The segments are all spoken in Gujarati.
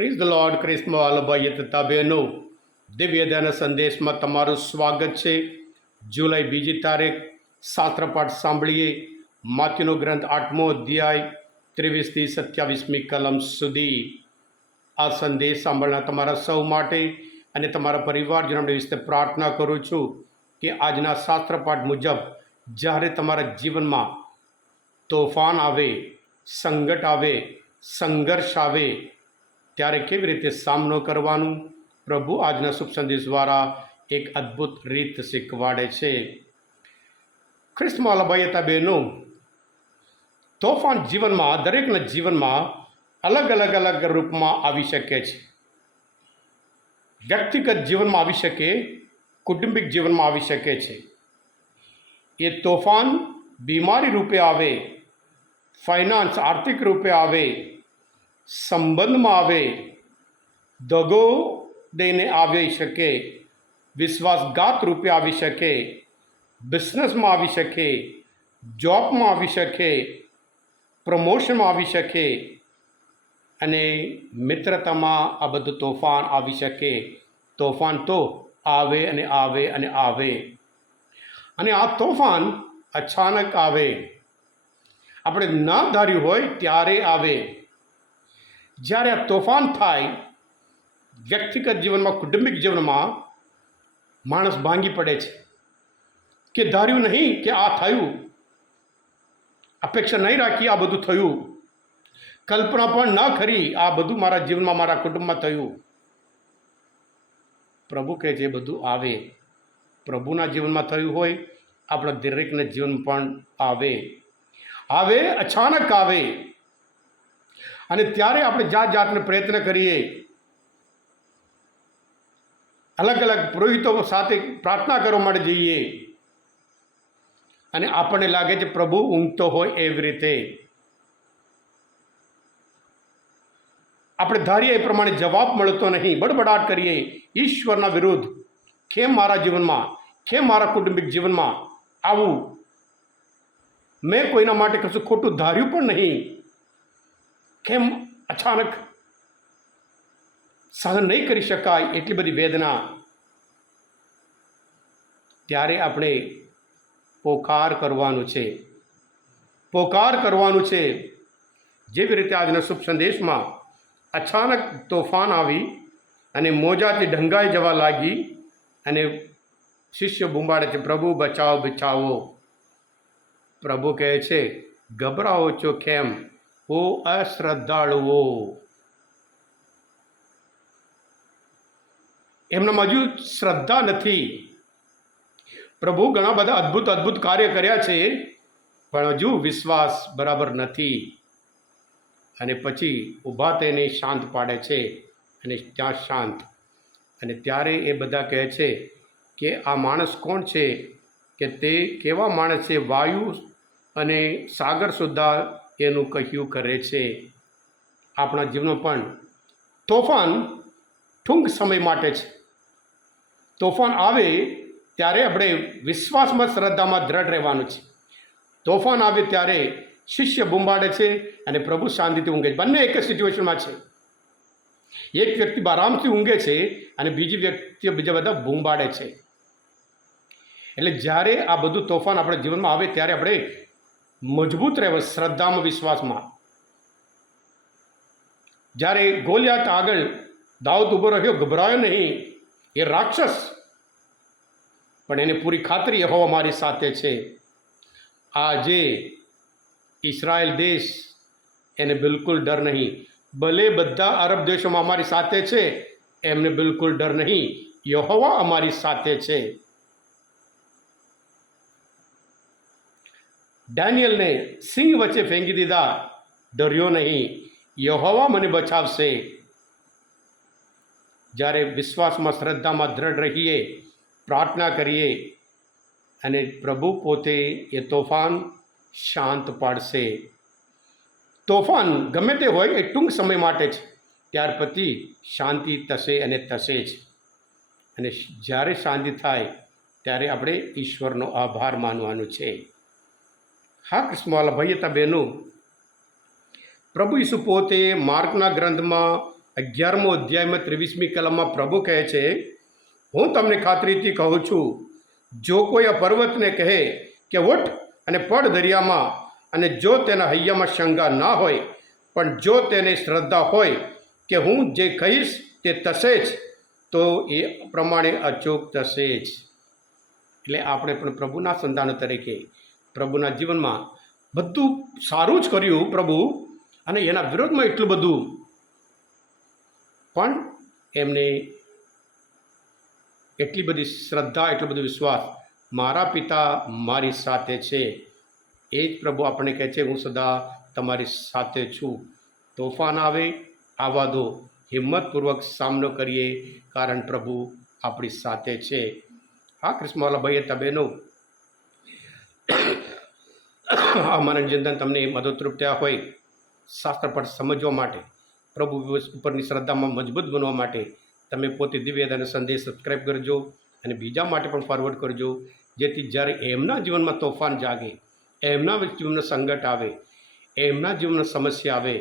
પ્રીઝ ધ લોર્ડ ક્રિસ્મ અલભાઈ તથા બહેનો દિવ્ય સંદેશમાં તમારું સ્વાગત છે જુલાઈ બીજી તારીખ શાસ્ત્રપાઠ સાંભળીએ માથીનો ગ્રંથ આઠમો અધ્યાય ત્રેવીસથી સત્યાવીસમી કલમ સુધી આ સંદેશ સાંભળનાર તમારા સૌ માટે અને તમારા પરિવારજનો વિશે પ્રાર્થના કરું છું કે આજના શાસ્ત્રપાઠ મુજબ જ્યારે તમારા જીવનમાં તોફાન આવે સંકટ આવે સંઘર્ષ આવે ત્યારે કેવી રીતે સામનો કરવાનું? પ્રભુ આજના શુભ સંદેશ દ્વારા એક અદ્ભુત રીત શીખવાડે છે. ખ્રિસ્તમાં લભાયતા બહેનો, તોફાન જીવનમાં, દરેકના જીવનમાં અલગ અલગ અલગ રૂપમાં આવી શકે છે. વ્યક્તિગત જીવનમાં આવી શકે, કુટુંબિક જીવનમાં આવી શકે છે. એ તોફાન બીમારી રૂપે આવે, ફાઇનાન્સ, આર્થિક રૂપે આવે સંબંધમાં આવે, દગો દઈને આવી શકે, વિશ્વાસઘાત રૂપે આવી શકે બિઝનેસમાં આવી શકે જોબમાં આવી શકે પ્રમોશનમાં આવી શકે અને મિત્રતામાં આ બધું તોફાન આવી શકે. તોફાન તો આવે અને આવે અને આવે. અને આ તોફાન અચાનક આવે. આપણે ના ધાર્યું હોય ત્યારે આવે. જ્યારે આ તોફાન થાય, વ્યક્તિગત જીવનમાં, કુટુંબિક જીવનમાં માણસ ભાંગી પડે છે. કે ધાર્યું નહીં કે આ થયું, અપેક્ષા નહીં રાખી આ બધું થયું, કલ્પના પણ ન ખરી આ બધું મારા જીવનમાં, મારા કુટુંબમાં થયું. પ્રભુ કહે છે બધું આવે, પ્રભુના જીવનમાં થયું હોય, આપણા દરેકના જીવન પણ આવે. આવે, અચાનક આવે. અને ત્યારે આપણે જાત જાતને પ્રયત્ન કરીએ. અલગ અલગ પુરોહિતો સાથે પ્રાર્થના કરવા માટે જઈએ. અને આપણને લાગે છે પ્રભુ ઊંઘતો હોય એવી રીતે. આપણે ધારીએ એ પ્રમાણે જવાબ મળતો નહીં. બડબડાટ કરીએ. ઈશ્વરના વિરુદ્ધ. કેમ મારા જીવનમાં? કેમ મારા કુટુંબિક જીવનમાં આવું? મેં કોઈના માટે કશું ખોટું ધાર્યું પણ નહીં. કેમ અચાનક સહન નહીં કરી શકાય એટલી બધી વેદના? ત્યારે આપણે પોકાર કરવાનું છે. પોકાર કરવાનું છે. જેવી રીતે આજના શુભ સંદેશમાં અચાનક તોફાન આવી અને મોજાથી ઢંગાઈ જવા લાગી અને શિષ્ય બુંબાડે છે, પ્રભુ, બચાવો બચાવો પ્રભુ કહે છે, ગભરાઓ છો કેમ? ઓ અશ્રદ્ધાળુઓ એમનામાં હજુ શ્રદ્ધા નથી. પ્રભુ ઘણા બધા અદ્ભુત અદ્ભુત કાર્ય કર્યા છે, પણ હજુ વિશ્વાસ બરાબર નથી. અને પછી ઊભા તેને શાંત પાડે છે અને ત્યાં શાંત. અને ત્યારે એ બધા કહે છે કે આ માણસ કોણ છે? કે તે કેવા માણસ છે? વાયુ અને સાગર સુદ્ધા એનું કહ્યું કરે છે. આપણા જીવનમાં પણ તોફાન ટૂંક સમય માટે છે. તોફાન આવે ત્યારે આપણે વિશ્વાસમાં, શ્રદ્ધામાં દ્રઢ રહેવાનું છે. તોફાન આવે ત્યારે શિષ્ય બુંબાડે છે અને પ્રભુ શાંતિથી ઊંઘે છે. બંને એક સિચ્યુએશનમાં છે. એક વ્યક્તિ આરામથી ઊંઘે છે અને બીજી વ્યક્તિ બીજા બધા બુંબાડે છે. એટલે જ્યારે આ બધું તોફાન આપણા જીવનમાં આવે ત્યારે આપણે મજબૂત રહેવા શ્રદ્ધામાં, વિશ્વાસમાં. જ્યારે ગોલિયાત આગળ દાઉદ ઊભો રહ્યો, ગભરાયો નહીં, એ રાક્ષસ. પણ એને પૂરી ખાતરી હોવા મારી સાથે છે. આજે ઇસરાયલ દેશ, એને બિલકુલ ડર નહીં. ભલે બધા અરબ દેશોમાં અમારી સાથે છે, એમને બિલકુલ ડર નહીં. યહોવા અમારી સાથે છે. ડેનિયલને સિંહ વચ્ચે ફેંકી દીધા. ડર્યો નહીં. યહોવા મને બચાવશે. જ્યારે વિશ્વાસમાં શ્રદ્ધામાં દ્રઢ રહીએ, પ્રાર્થના કરીએ અને પ્રભુ પોતે એ તોફાન શાંત પાડશે. તોફાન ગમે તે હોય, એ ટૂંક સમય માટે જ. ત્યાર પછી શાંતિ થશે અને થશે જ. અને જ્યારે શાંતિ થાય, ત્યારે આપણે ઈશ્વરનો આભાર માનવાનો છે. હા કૃષ્ણવાલા ભાઈ હતા બહેનો પ્રભુ ઈસુ પોતે માર્ગના ગ્રંથમાં અગિયારમો અધ્યાયમાં ત્રેવીસમી કલમમાં પ્રભુ કહે છે, હું તમને ખાતરીથી કહું છું, જો કોઈ આ પર્વતને કહે કે ઉઠ અને પડ દરિયામાં અને જો તેના હૈયામાં શંકા ના હોય, પણ જો તેને શ્રદ્ધા હોય કે હું જે કહીશ તે થશે જ, તો એ પ્રમાણે અચૂક થશે જ. એટલે આપણે પણ પ્રભુના સંતાનો તરીકે પ્રભુના જીવનમાં બધું સારું જ કર્યું પ્રભુ, અને એના વિરોધમાં એટલું બધું. પણ એમને એટલી બધી શ્રદ્ધા, એટલો બધો વિશ્વાસ મારા પિતા મારી સાથે છે. એ જ પ્રભુ આપણને કહે છે, હું સદા તમારી સાથે છું. તોફાન આવે આવા દો. હિંમતપૂર્વક સામનો કરીએ, કારણ પ્રભુ આપણી સાથે છે. હા, કૃષ્ણવાલા ભાઈએ તબેનો આ મનોરંજન તમને મદદરૂપ થયા હોય શાસ્ત્ર પર સમજવા માટે, પ્રભુ ઉપરની શ્રદ્ધામાં મજબૂત બનવા માટે તમે પોતે દિવ્યદાન સંદેશ સબસ્ક્રાઈબ કરજો અને બીજા માટે પણ ફોરવર્ડ કરજો, જેથી જ્યારે એમના જીવનમાં તોફાન જાગે, એમના જીવનનો સંકટ આવે, એમના જીવનમાં સમસ્યા આવે,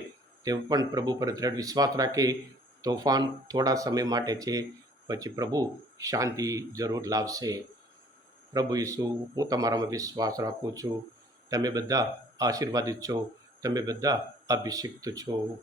તેવું પણ પ્રભુ પર દ્રઢ વિશ્વાસ રાખે. તોફાન થોડા સમય માટે છે, પછી પ્રભુ શાંતિ જરૂર લાવશે. પ્રભુ ઈસુ, હું તમારામાં વિશ્વાસ રાખું છું. તમે બધા આશીર્વાદિત છો. તમે બધા અભિષિક્ત છો.